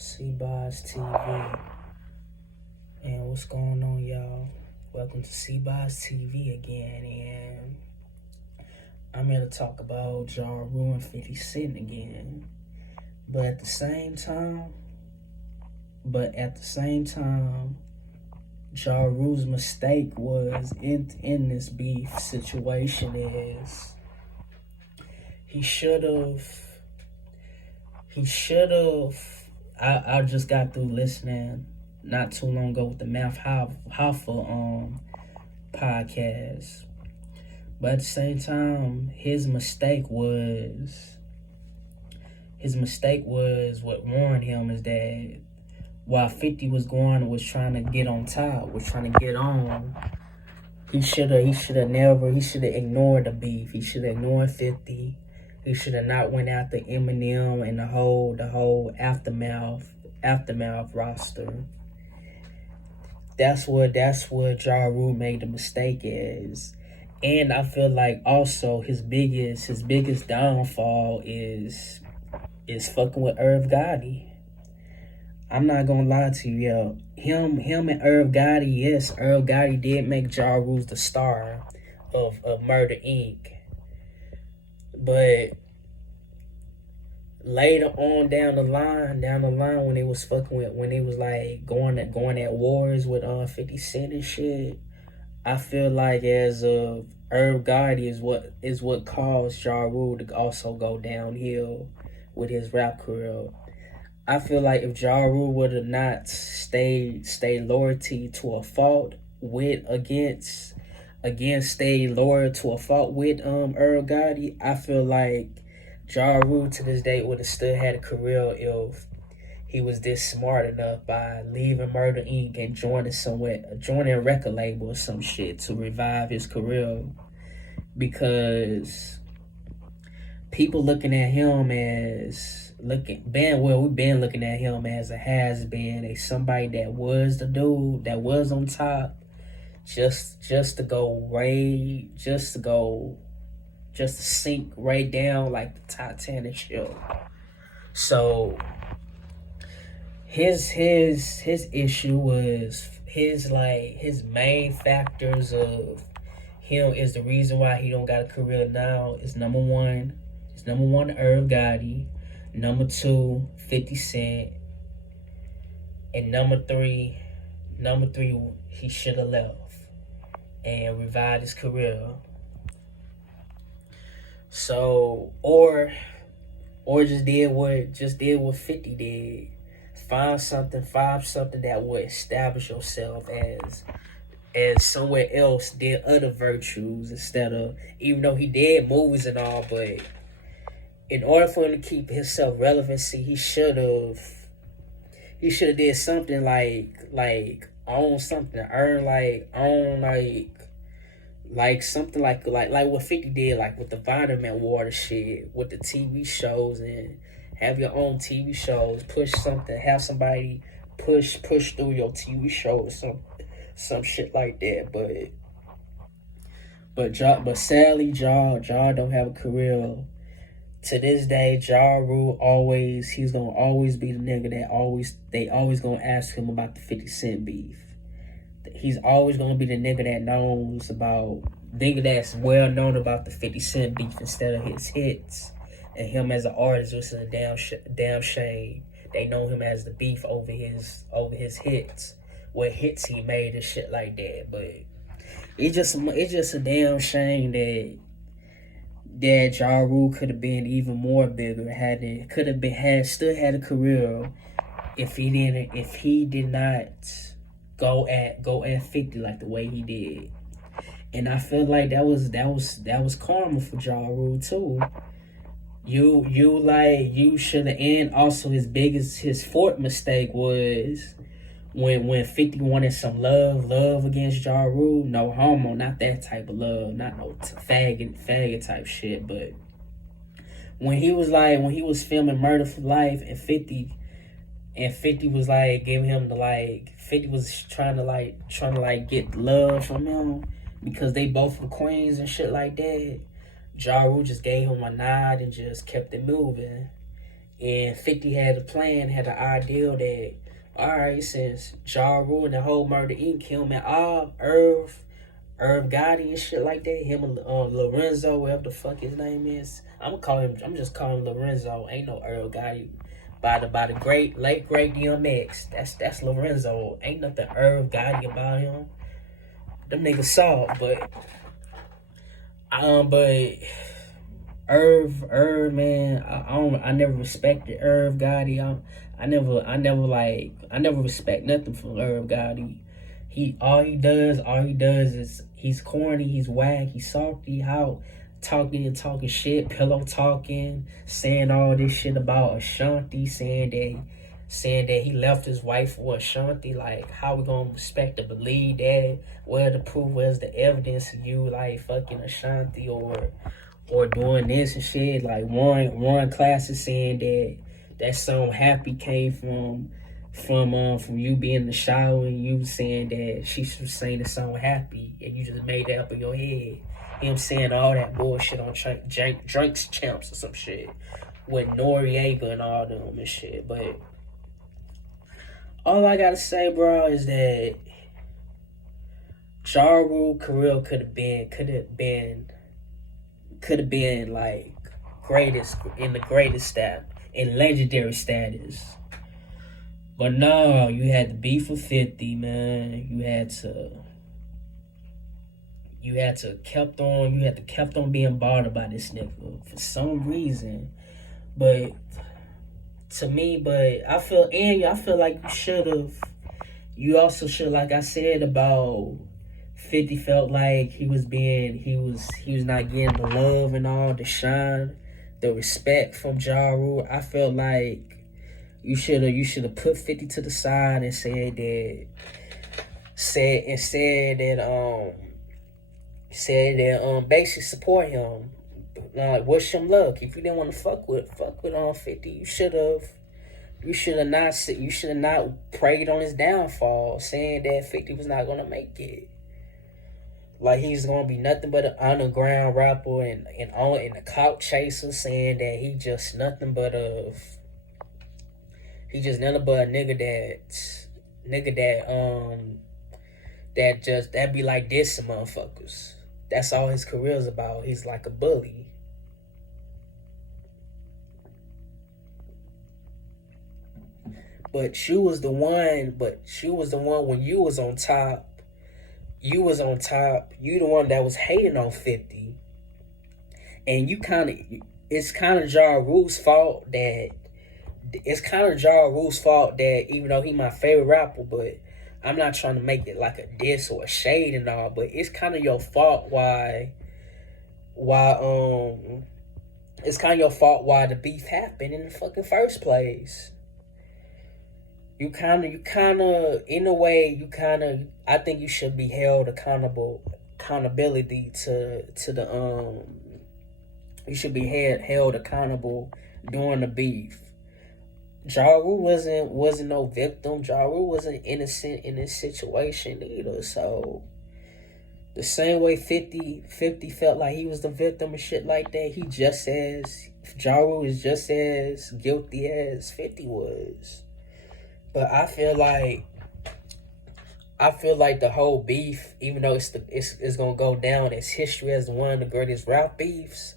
C-Boz TV. And what's going on, y'all? Welcome to C-Boz TV again. And I'm here to talk about Ja Rule and 50 Cent again. But at the same time, Ja Rule's mistake was in this beef situation is he should have. I just got through listening not too long ago with the Mouth Hoffa podcast. But at the same time, his mistake was what warned him is that while 50 was trying to get on top, was trying to get on, he should have ignored the beef. He should have ignored 50. He should have not went after Eminem and the whole aftermath roster. That's what Ja Rule made the mistake is. And I feel like also his biggest downfall is fucking with Irv Gotti. I'm not gonna lie to you, yo. Him and Irv Gotti, yes, Irv Gotti did make Ja Rule the star of Murder Inc. But later on down the line when they was like going at wars with 50 Cent and shit, I feel like as of Irv Gotti is what caused Ja Rule to also go downhill with his rap career. I feel like if Ja Rule would have not stayed loyalty to a fault with stayed loyal to a fault with Irv Gotti, I feel like Ja Rule to this day would have still had a career if he was this smart enough by leaving Murder Inc. and joining a record label or some shit to revive his career. Because people looking at him as we've been looking at him as a has-been, as somebody that was the dude that was on top, just to sink right down like the Titanic ship. So his issue was his main factors of him is the reason why he don't got a career now is number one Irv Gotti, number two 50 Cent, and number three he should have left and revived his career. So or just did what 50 did. Find something that would establish yourself as somewhere else, did other virtues instead of, even though he did movies and all, but in order for him to keep himself relevancy, he should have did something like own something, like something like what 50 did, like with the vitamin water shit, with the TV shows, and have your own TV shows, push something, have somebody push through your TV show or some shit like that. But sadly, Ja don't have a career. To this day, Ja Rule he's gonna always be the nigga that they always gonna ask him about the 50 Cent beef. He's always gonna be the nigga that's well known about the 50 Cent beef instead of his hits. And him as an artist, which is a damn shame. They know him as the beef over his hits, what hits he made and shit like that. But it's just a damn shame that Ja Rule could have been even more bigger, still had a career if he did not go at 50 like the way he did. And I feel like that was karma for Ja Rule too. You should have. And also his fourth mistake was when 50 wanted some love against Ja Rule. No homo, not that type of love, not no faggot type shit. But when he was filming Murder for Life, and 50 was like giving him 50 was trying to get love from him because they both from Queens and shit like that. Ja Rule just gave him a nod and just kept it moving. And 50 had a plan, had an idea that, alright, since Ja Rule and the whole Murder Inc. him and all Irv Gotti and shit like that, him and Lorenzo, whatever the fuck his name is. I'm just calling him Lorenzo. Ain't no Irv Gotti. By the late great DMX. That's Lorenzo. Ain't nothing Irv Gotti about him. Them niggas saw, but Irv, man, I never respected Irv Gotti. I never respect nothing from Irv Gotti. All he does is he's corny, he's whack, he's salty, how talking shit, pillow talking, saying all this shit about Ashanti, saying that he left his wife for Ashanti. Like, how we gonna respect or believe that? Where the proof? Where's the evidence of you like fucking Ashanti or doing this and shit? Like Warren Class is saying that song Happy came from you being in the shower and you saying that she should sing the song Happy and you just made that up in your head. Him saying all that bullshit on Drinks Champs or some shit with Noriega and all them and shit. But all I gotta say, bro, is that Ja Rule career could have been like greatest in the greatest status, in legendary status. But no, you had to beef with 50, man. You had to kept on being bothered by this nigga for some reason. But to me, I feel like you also should, like I said about 50, felt like he was not getting the love and all the shine, the respect from Ja Rule. I felt like you should have put 50 to the side and said that basically support him, wish him luck. If you didn't want to fuck with 50, you should have not preyed on his downfall, saying that 50 was not gonna make it. Like he's gonna be nothing but an underground rapper and a clout chaser, saying that he just nothing but a nigga that be like this some motherfuckers. That's all his career's about. He's like a bully. But she was the one when you was on top. You was on top. You the one that was hating on 50. And it's kind of Ja Rule's fault that even though he my favorite rapper, but I'm not trying to make it like a diss or a shade and all, but it's kind of your fault why the beef happened in the fucking first place. You kind of in a way, I think you should be held accountability to the you should be held accountable during the beef. Ja Rule wasn't no victim. Ja Rule wasn't innocent in this situation either. So the same way 50 felt like he was the victim and shit like that, Ja Rule is just as guilty as 50 was. But I feel like the whole beef, even though it's gonna go down as history as one of the greatest rap beefs,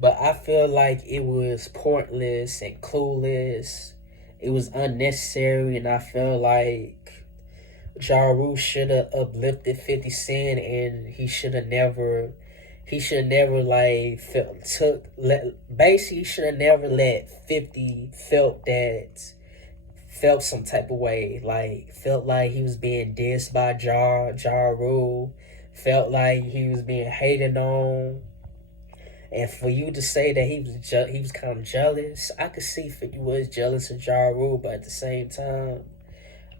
but I feel like it was pointless and clueless. It was unnecessary, and I feel like Ja Rule should have uplifted 50 Cent, and he should have never like basically he should have never let 50 felt some type of way, like felt like he was being dissed by Ja Rule, felt like he was being hated on. And for you to say that he was kind of jealous, I could see 50 was jealous of Ja Rule, but at the same time,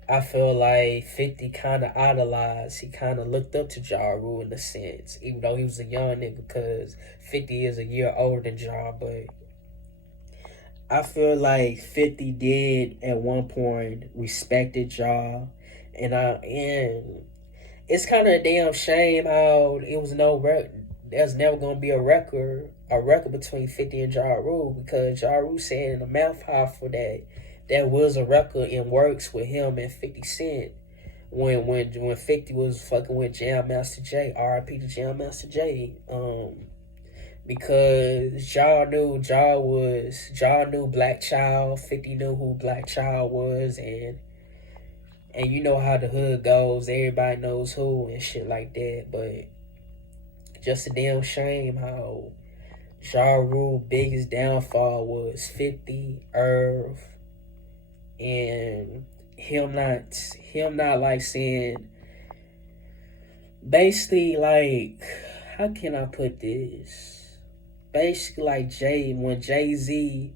I feel like 50 kind of idolized. He kind of looked up to Ja Rule in a sense, even though he was a young nigga, because 50 is a year older than Ja. But I feel like 50 did at one point respected Ja, and it's kind of a damn shame how there's never gonna be a record a record between 50 and Ja Rule, because Ja Rule said in the Math Hoffa that there was a record in works with him and 50 Cent when 50 was fucking with Jam Master Jay. R.I.P. to Jam Master Jay. Because Ja knew Black Child, 50 knew who Black Child was, and you know how the hood goes, everybody knows who and shit like that. But just a damn shame how Ja Rule biggest downfall was 50, Irv, and him not like saying, basically, like, how can I put this? Basically, like when Jay-Z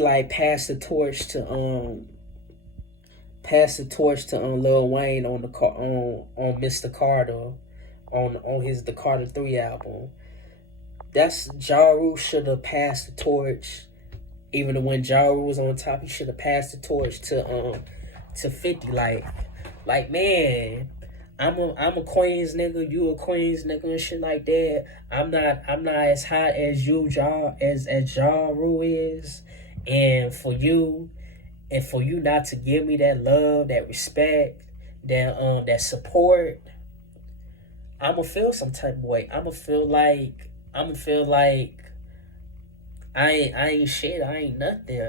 like passed the torch to Lil Wayne on Mr. Carter, on his The Carter 3 album. That's Ja Rule should have passed the torch. Even when Ja Rule was on top, he should have passed the torch to 50. Like man, I'm a Queens nigga, you a Queens nigga and shit like that. I'm not as hot as you, as Ja Rule is, and for you not to give me that love, that respect, that support, I'ma feel some type of way. I'ma feel like I ain't shit. I ain't nothing.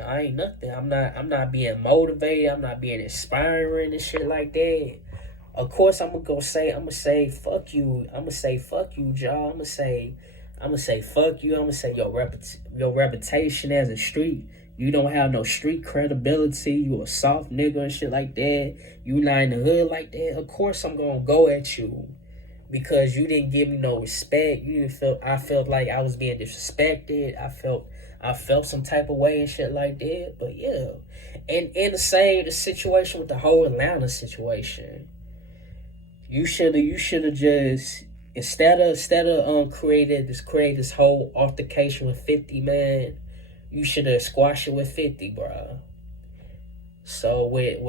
I'm not being motivated. I'm not being inspiring and shit like that. Of course, I'ma say fuck you. I'ma say fuck you, y'all. I'ma say fuck you. I'ma say your reputation as a street. You don't have no street credibility. You a soft nigga and shit like that. You not in the hood like that. Of course, I'm gonna go at you because you didn't give me no respect. I felt like I was being disrespected. I felt some type of way and shit like that. But yeah, and in the situation with the whole Atlanta situation. You should have just instead of create this whole altercation with 50, man. You should have squashed it with 50, bro. So when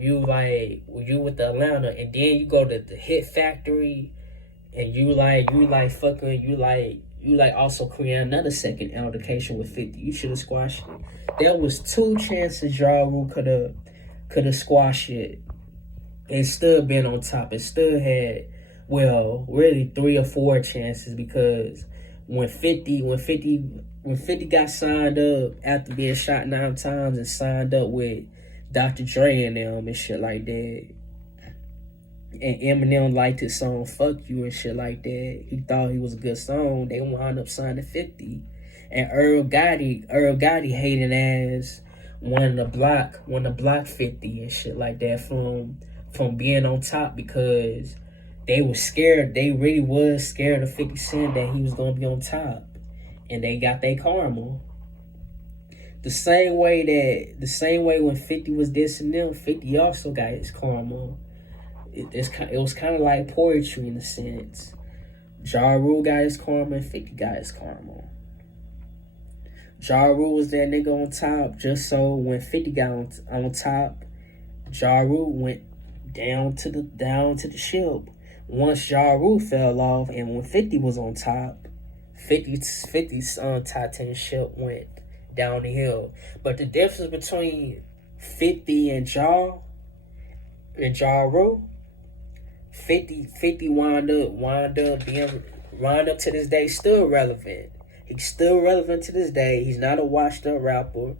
you with the Atlanta, and then you go to the Hit Factory, and you also create another second altercation with 50. You should have squashed it. There was 2 chances Ja Rule could have squashed it and still been on top. It still had, well, really 3 or 4 chances, because when 50 got signed up after being shot 9 times and signed up with Dr. Dre and them and shit like that, and Eminem liked his song "Fuck You" and shit like that, he thought he was a good song. They wound up signing 50, and Earl Gotti hated ass wanted to block 50 and shit like that from being on top, because they were scared. They really was scared of 50 Cent that he was gonna be on top, and they got their karma. The same way when 50 was dissing them, 50 also got his karma. It was kind of like poetry in a sense. Ja Rule got his karma and 50 got his karma. Ja Rule was that nigga on top just so when 50 got on top, Ja Rule went down to the ship. Once Ja Rule fell off and when 50 was on top, 50's Titan ship went down the hill. But the difference between 50 and Ja Rule, 50 wound up to this day still relevant. He's still relevant to this day. He's not a washed up rapper.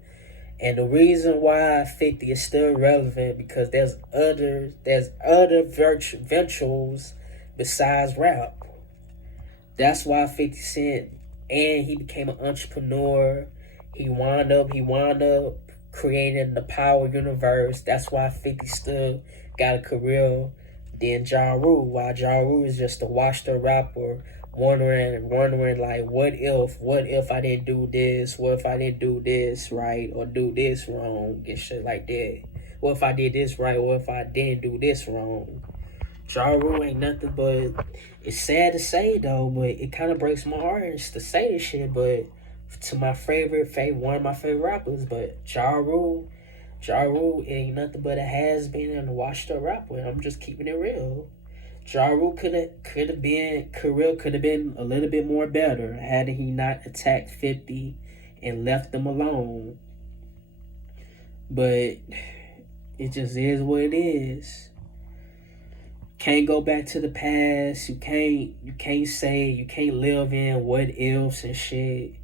And the reason why 50 is still relevant because there's other ventures besides rap. That's why 50 Cent, and he became an entrepreneur. He wound up creating the Power Universe. That's why 50 still got a career. Then Ja Rule, while Ja Rule is just a washed up rapper, wondering like, what if I didn't do this? What if I didn't do this right or do this wrong and shit like that? What if I did this right? What if I didn't do this wrong? Ja Rule ain't nothing but, it's sad to say though, but it kind of breaks my heart to say this shit, but to my one of my favorite rappers, but Ja Rule ain't nothing but a has-been and a washed-up rapper, and I'm just keeping it real. Ja Rule career could have been a little bit more better had he not attacked 50 and left them alone. But it just is what it is. Can't go back to the past. You can't say, you can't live in what ifs and shit.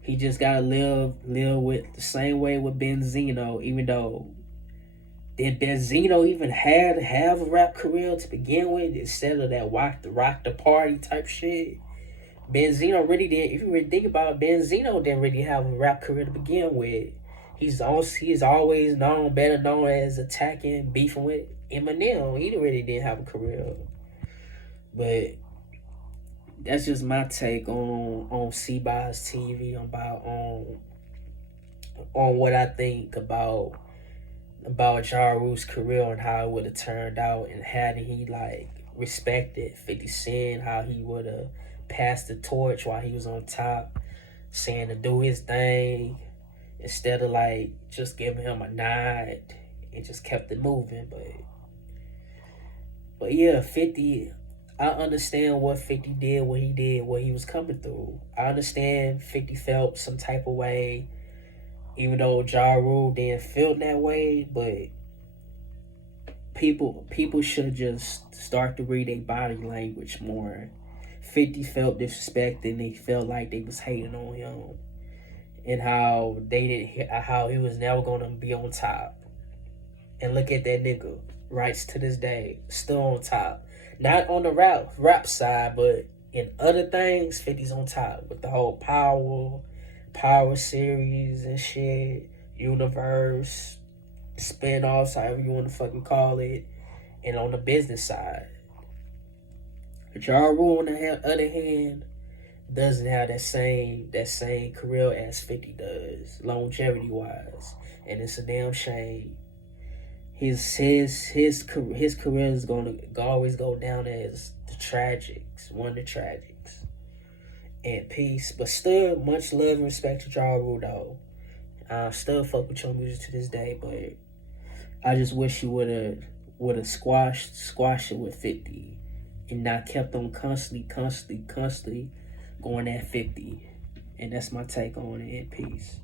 He just gotta live with the same way with Benzino, even though did Benzino even have a rap career to begin with instead of that rock the party type shit? Benzino really did. If you really think about it, Benzino didn't really have a rap career to begin with. He's always better known as attacking, beefing with Eminem. He really didn't have a career. But that's just my take on CBOS TV about on what I think about Ja Rule's career and how it would have turned out, and had he like respected 50 Cent, how he would have passed the torch while he was on top, saying to do his thing instead of like just giving him a nod and just kept it moving. But yeah, 50, I understand what 50 did, what he was coming through. I understand 50 felt some type of way, even though Ja Rule didn't feel that way. But people should just start to read their body language more. 50 felt disrespected, and they felt like they was hating on him, and how he was never gonna be on top. And look at that nigga, rights to this day, still on top. Not on the rap side, but in other things, 50's on top with the whole power series and shit, universe, spin-offs, however you want to fucking call it, and on the business side. Ja Rule, on the other hand, doesn't have that same career as 50 does, longevity wise, and it's a damn shame. His career is gonna always go down as one of the tragics. And peace, but still much love and respect to Ja Rule though. I still fuck with your music to this day, but I just wish you would have squashed it with 50 and not kept on constantly going at 50. And that's my take on it. And peace.